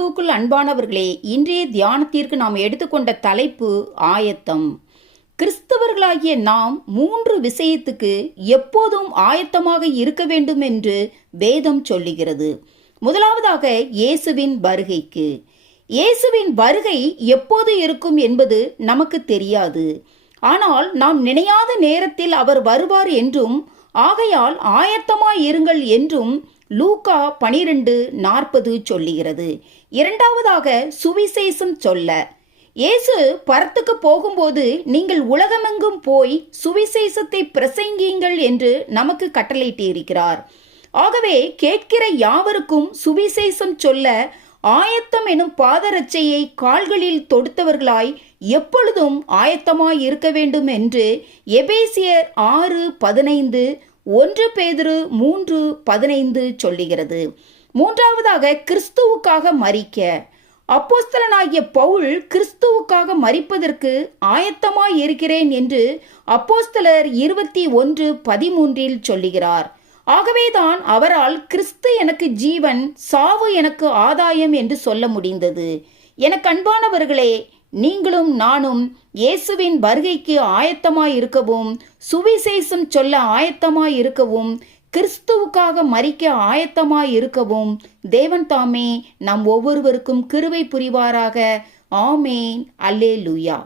கிறிஸ்துவுக்குள் அன்பானவர்களே, இன்றைய தியானத்திற்கு நாம் எடுத்துக்கொண்ட தலைப்பு ஆயத்தம். கிறிஸ்தவர்களாகிய நாம் 3 விஷயத்துக்கு எப்போதும் ஆயத்தமாக இருக்க வேண்டும் என்று வேதம் சொல்லுகிறது. முதலாவதாக இயேசுவின் வருகைக்கு. இயேசுவின் வருகை எப்போது இருக்கும் என்பது நமக்கு தெரியாது. ஆனால் நாம் நினையாத நேரத்தில் அவர் வருவார் என்றும், ஆகையால் ஆயத்தமாய் இருங்கள் என்றும் லூக்கா 12:40 சொல்லுகிறது. இரண்டாவதாக சுவிசேஷம் சொல்ல. இயேசு பரத்துக்கு போகும்போது நீங்கள் உலகமெங்கும் போய் சுவிசேஷத்தை பிரசங்கியுங்கள் என்று நமக்கு கட்டளையிட்டிருக்கிறார். ஆகவே கேட்கிற யாவருக்கும் சுவிசேஷம் சொல்ல ஆயத்தம் எனும் பாதரட்சையை கால்களில் தொடுத்தவர்களாய் எப்பொழுதும் ஆயத்தமாய் இருக்க வேண்டும் என்று எபேசியர் 6:15, 1 பேதுரு 3:15 சொல்லுகிறது. மூன்றாவதாக கிறிஸ்துவுக்காக மரிக்க. அப்போஸ்தலனாகிய பவுல் கிறிஸ்துவுக்காக மரிப்பதற்கு ஆயத்தமாய் இருக்கிறேன் என்று அப்போஸ்தலர் 21:13 சொல்லுகிறார். ஆகவேதான் அவரால் கிறிஸ்து எனக்கு ஜீவன், சாவு எனக்கு ஆதாயம் என்று சொல்ல முடிந்தது. எனக்கு அன்பானவர்களே, நீங்களும் நானும் இயேசுவின் வருகைக்கு ஆயத்தமாய் இருக்கவும், சுவிசேஷம் சொல்ல ஆயத்தமாய் இருக்கவும், கிறிஸ்துவுக்காக மரிக்க ஆயத்தமாய் இருக்கவும் தேவன் தாமே நம் ஒவ்வொருவருக்கும் கிருபை புரிவாராக. ஆமேன். அல்லேலூயா.